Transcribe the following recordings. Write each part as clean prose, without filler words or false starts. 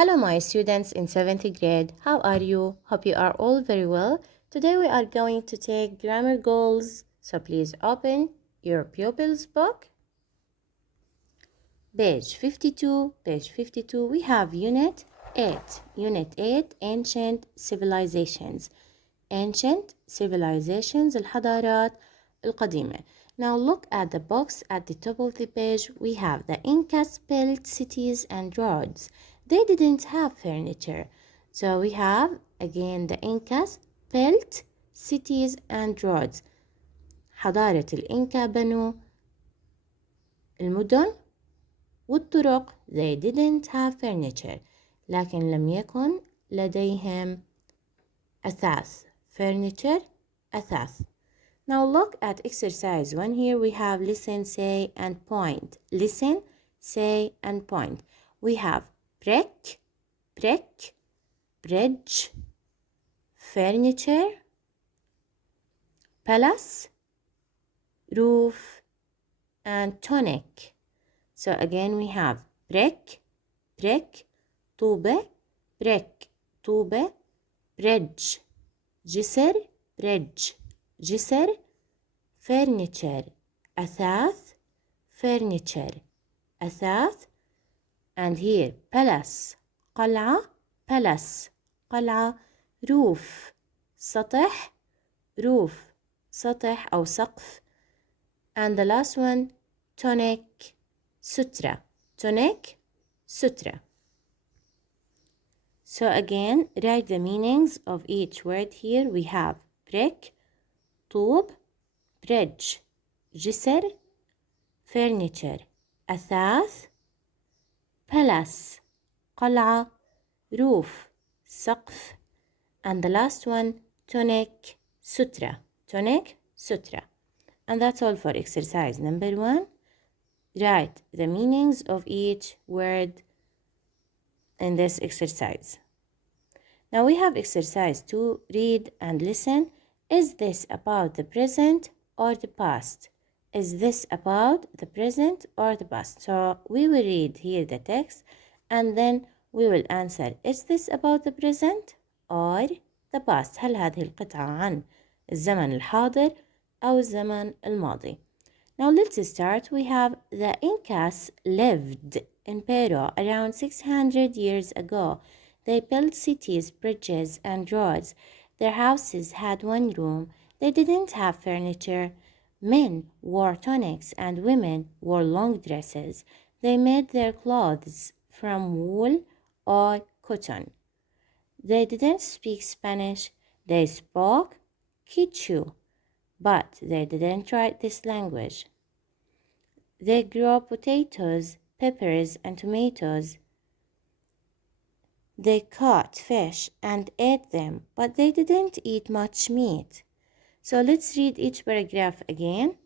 Hello, my students in 7th grade. How are you? Hope you are all very well. Today we are going to take grammar goals. So please open your pupils book. Page 52. Page 52. We have Unit 8. Unit 8. Ancient Civilizations. Ancient Civilizations. الحضارات القديمة. Now look at the box at the top of the page. We have the Incas built cities and roads. They didn't have furniture. So we have again the Incas built cities and roads. حضارة الإنكا بنوا المدن والطرق. They didn't have furniture. لكن لم يكن لديهم أثاث. Furniture, أثاث. Now look at exercise 1. Here we have listen, say, and point. Listen, say, and point. We have brick, bridge, furniture, palace, roof, and tonic. So again we have brick, طوبة, طوبة, bridge, جسر, bridge, جسر, furniture, أثاث, furniture, أثاث, and here palace, قلعة, palace, قلعة, roof, سطح, roof, سطح أو سقف, and the last one tonic, سترة, tonic, سترة. So again, write the meanings of each word here. We have brick, طوب, bridge, جسر, furniture, أثاث, palace, قلعة, roof, سقف, and the last one tonic, سترة, tonic, سترة. And that's all for exercise number 1. Write the meanings of each word in this exercise. Now we have exercise 2. Read and listen. Is this about the present or the past? Is this about the present or the past? So we will read here the text and then we will answer. Is this about the present or the past? هل هذه القطعة عن الزمن الحاضر أو الزمن الماضي? Now let's start. We have the Incas lived in Peru around 600 years ago. They built cities, bridges, and roads. Their houses had one room. They didn't have furniture. Men wore tunics and women wore long dresses. They made their clothes from wool or cotton. They didn't speak Spanish. They spoke Quichua, but they didn't write this language. They grew potatoes, peppers, and tomatoes. They caught fish and ate them, but they didn't eat much meat. So let's read each paragraph again.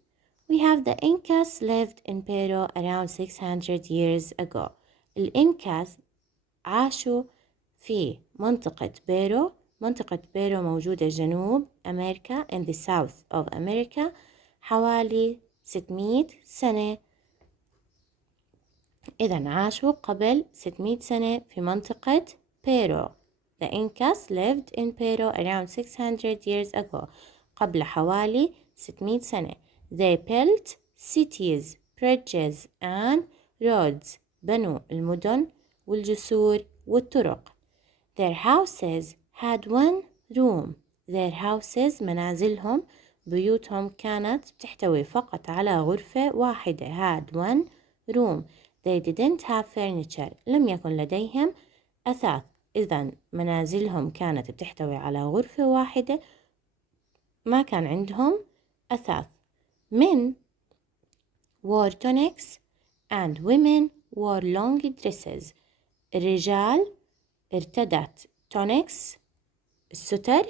We have the Incas lived in Peru around 600 years ago. الإنكاس عاشوا في منطقة بيرو. منطقة بيرو موجودة جنوب أمريكا in the south of America حوالي 600 سنة. إذن عاشوا قبل 600 سنة في منطقة بيرو. The Incas lived in Peru around 600 years ago. قبل حوالي 600 سنة. They built cities, bridges, and roads. بنوا المدن والجسور والطرق. Their houses had one room. Their houses منازلهم بيوتهم كانت تحتوي فقط على غرفة واحدة. Had one room. They didn't have furniture. لم يكن لديهم أثاث. إذن منازلهم كانت تحتوي على غرفة واحدة. ما كان عندهم أثاث. Men wore tunics and women wore long dresses. الرجال ارتدت tunics الستر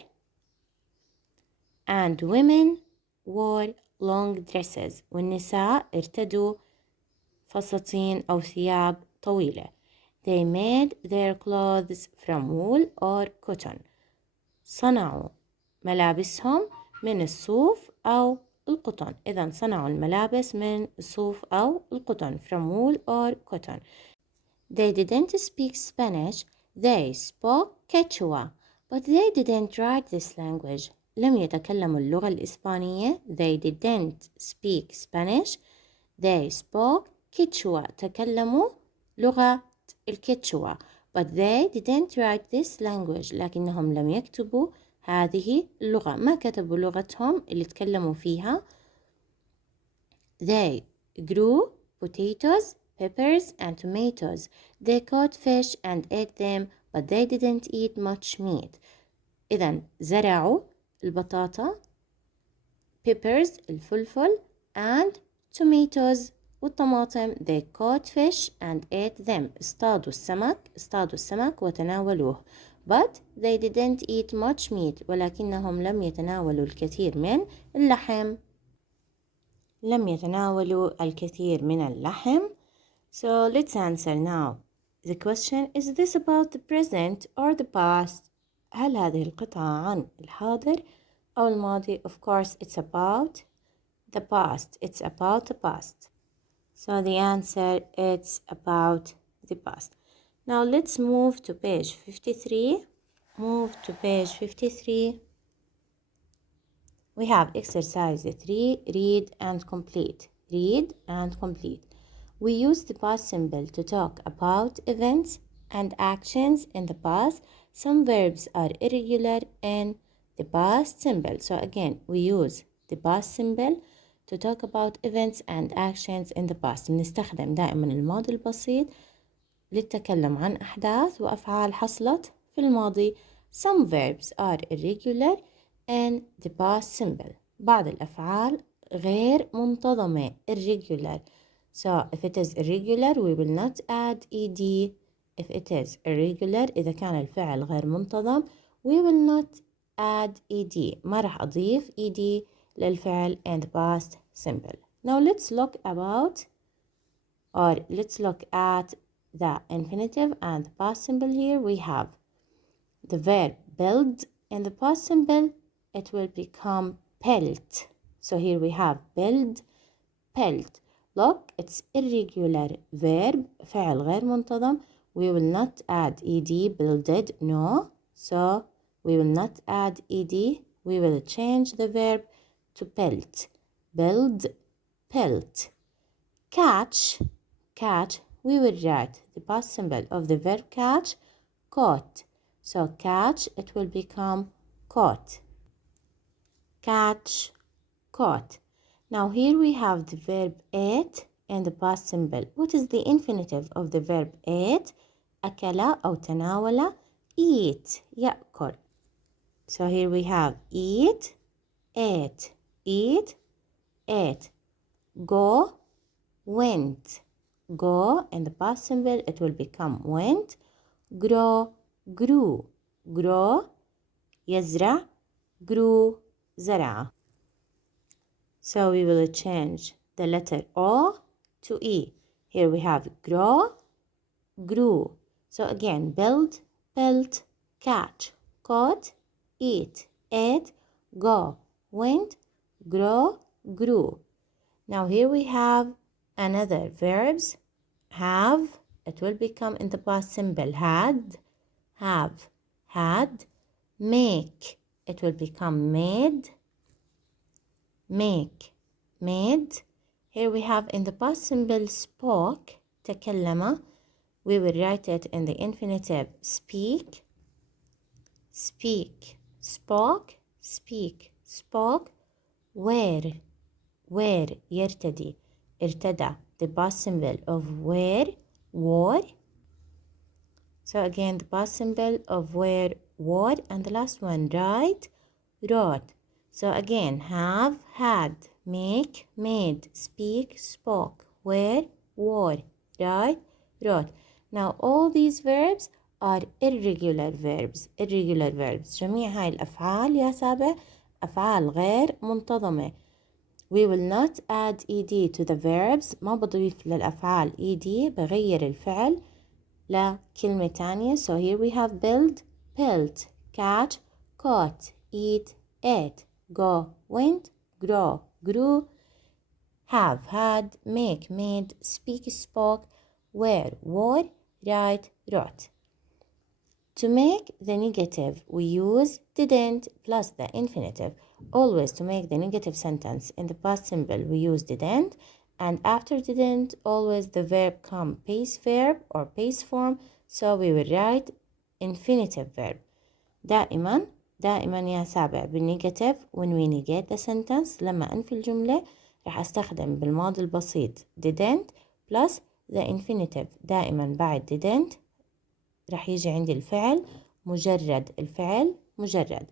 and women wore long dresses والنساء ارتدوا فساتين أو ثياب طويلة. They made their clothes from wool or cotton. صنعوا ملابسهم من الصوف أو القطن. إذن صنعوا الملابس من الصوف أو القطن from wool or cotton. They didn't speak Spanish. They spoke Quechua. But they didn't write this language. لم يتكلموا اللغة الإسبانية. They didn't speak Spanish. They spoke Quechua. تكلموا لغة الكيتشوا. But they didn't write this language. لكنهم لم يكتبوا هذه اللغة. ما كتبوا لغتهم اللي تكلموا فيها. They grew potatoes, peppers, and tomatoes. They caught fish and ate them, but they didn't eat much meat. إذن زرعوا البطاطا, peppers الفلفل, and tomatoes والطماطم. They caught fish and ate them. اصطادوا السمك وتناولوه. But they didn't eat much meat. ولكنهم لم يتناولوا الكثير من اللحم. لم يتناولوا الكثير من اللحم. So let's answer now. The question, is this about the present or the past? هل هذه القطعة عن الحاضر أو الماضي؟ Of course it's about the past. It's about the past. So the answer it's about the past. Now let's move to page 53. Move to page 53. We have exercise 3, read and complete. Read and complete. We use the past symbol to talk about events and actions in the past. Some verbs are irregular in the past symbol. So again, we use the past symbol to talk about events and actions in the past. بنستخدم دائما الماضي البسيط للتكلم عن أحداث وأفعال حصلت في الماضي. Some verbs are irregular and the past symbol. بعض الأفعال غير منتظمة irregular. So if it is irregular we will not add ed. If it is irregular إذا كان الفعل غير منتظم we will not add ed. ما راح أضيف ed للفعل and the past symbol. Now let's look at the infinitive and the past symbol. Here we have the verb build. In the past symbol it will become pelt. So here we have build, pelt. Look, it's irregular verb, فعل غير منتظم. We will not add ed, builded, no. So we will not add ed. We will change the verb to pelt. Build, pelt. Catch, catch. We will write the past symbol of the verb catch, caught. So catch, it will become caught. Catch, caught. Now here we have the verb ate and the past symbol. What is the infinitive of the verb ate? أكل أو تناول. Eat, يأكل. So here we have eat, ate, eat, ate. Go, went. Go and the past symbol it will become went. Grow, grew. Grow, يزرع, grew, زرع. So we will change the letter O to E. Here we have grow, grew. So again, build, built, catch, caught, eat, ate, go, went, grow, grew. Now here we have another verbs. Have, it will become in the past symbol had, have, had. Make, it will become made, make, made. Here we have in the past symbol spoke, تكلم. We will write it in the infinitive speak, speak, spoke, speak, spoke. Wear, wear, يرتدي, ارتدى. The past symbol of wear, wore. So again the past symbol of wear, wore. And the last one write, wrote. So again have, had, make, made, speak, spoke, wear, wore, write, wrote. Now all these verbs are irregular verbs. Irregular verbs. جميع هاي الأفعال يا سابع أفعال غير منتظمة. We will not add ed to the verbs. ما بضيف للأفعال ed. بغير الفعل لكلمة تانية. So here we have build, built, catch, caught, eat, ate, go, went, grow, grew, have, had, make, made, speak, spoke, wear, wore, write, wrote. To make the negative, we use didn't plus the infinitive. Always to make the negative sentence in the past simple, we use didn't, and after didn't, always the verb come base verb or base form, so we will write infinitive verb. دائما يا سابع بالنيجاتيف when we negate the sentence، لما أنفي الجملة راح أستخدم بالماضي البسيط didn't plus the infinitive. دائما بعد didn't راح يجي عندي الفعل مجرد، الفعل مجرد.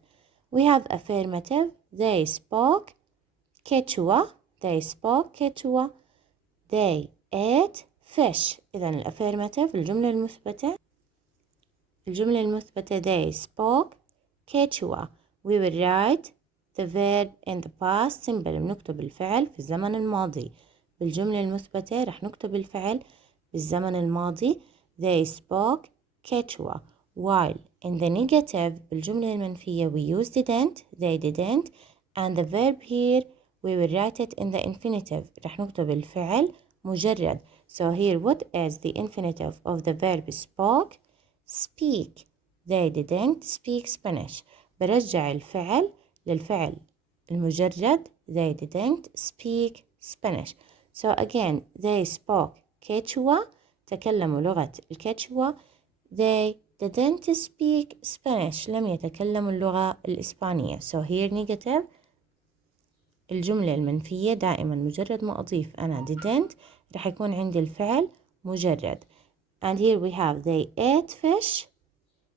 We have affirmative. They spoke Quechua. They spoke Quechua. They ate fish. إذا الأفيرماتيف الجملة المثبتة they spoke Quechua. We will write the verb in the past simple. بنكتب الفعل في الزمن الماضي. بالجملة المثبتة رح نكتب الفعل بالزمن الماضي they spoke Quechua. While in the negative بالجملة المنفية we use didn't, they didn't, and the verb here we will write it in the infinitive. رح نكتب الفعل مجرد. So here what is the infinitive of the verb spoke? Speak. They didn't speak Spanish. برجع الفعل للفعل المجرد they didn't speak Spanish. So again they spoke Quechua. تكلموا لغة الكيتشوا. They didn't speak Spanish. لم يتكلموا اللغة الإسبانية. So here negative. الجملة المنفية دائما مجرد ما أضيف أنا didn't رح يكون عندي الفعل مجرد. And here we have they ate fish.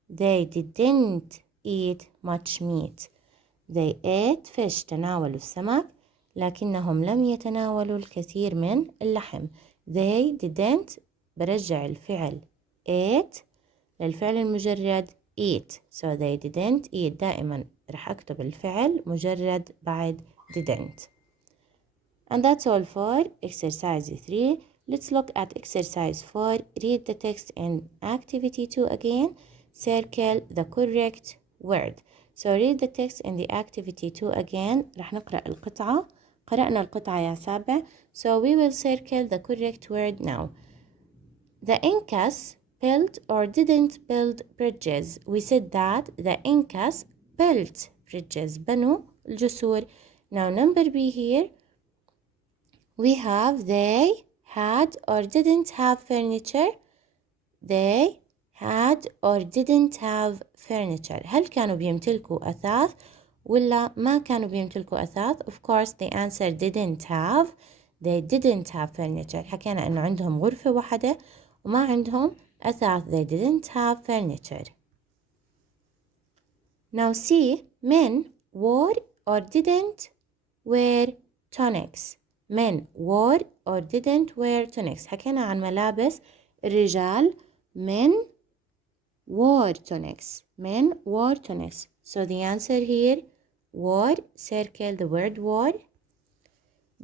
They didn't eat much meat. They ate fish. تناولوا السمك لكنهم لم يتناولوا الكثير من اللحم. They didn't برجع الفعل ate للفعل المجرد eat. So they didn't eat. دائما رح أكتب الفعل مجرد بعد didn't. And that's all for exercise 3. Let's look at exercise 4. Read the text in activity 2 again. Circle the correct word. So read the text in the activity 2 again. رح نقرأ القطعة. قرأنا القطعة يا سابع. So we will circle the correct word now. The Incas built or didn't build bridges. We said that the Incas built bridges. بنوا الجسور. Now number B here. We have they had or didn't have furniture. They had or didn't have furniture. هل كانوا بيمتلكوا أثاث ولا ما كانوا بيمتلكوا أثاث؟ Of course the answer didn't have. They didn't have furniture. حكينا إنه عندهم غرفة واحدة وما عندهم أثاث. They didn't have furniture. Now see, men wore or didn't wear tunics. Men wore or didn't wear tunics. حكينا عن ملابس الرجال. Men wore tunics. Men wore tunics. So the answer here, wore, circle the word wore.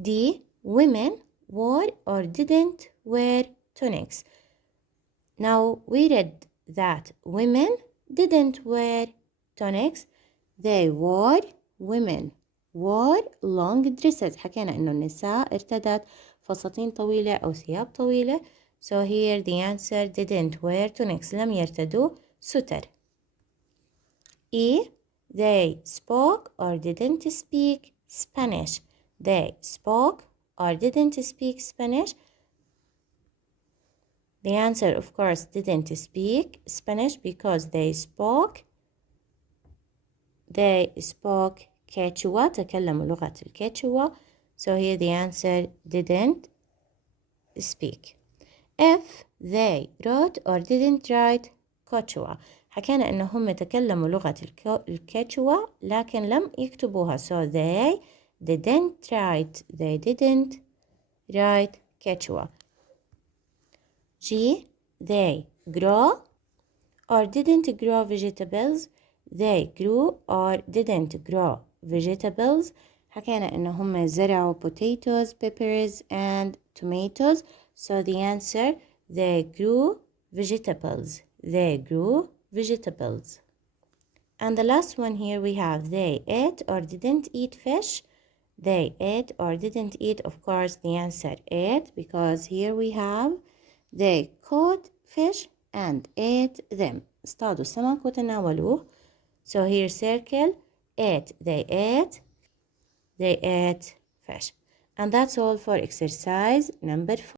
D, women wore or didn't wear tunics. Now we read that women didn't wear tunics. They wore, women wore long dresses. حكينا إنه النساء ارتدت فساتين طويلة أو ثياب طويلة. So here the answer didn't wear tunics. لم يرتدوا ستر. E, they spoke or didn't speak Spanish. They spoke or didn't speak Spanish. The answer, of course, didn't speak Spanish because they spoke Quechua. تكلموا لغة الكيتشوا. So here the answer didn't speak. If they wrote or didn't write Quechua. حكينا إنه هم تكلموا لغة الكيتشوا لكن لم يكتبوها. So they didn't write Quechua. G, they grow or didn't grow vegetables. They grew or didn't grow vegetables. حكينا إنه هم زرعوا potatoes, peppers and tomatoes. So the answer, they grew vegetables. They grew vegetables. And the last one here we have they ate or didn't eat fish. They ate or didn't eat. Of course the answer ate because here we have they caught fish. and ate them. اصطادوا السمك وتناولوه. So here circle ate. They ate fish. And that's all for exercise number 4.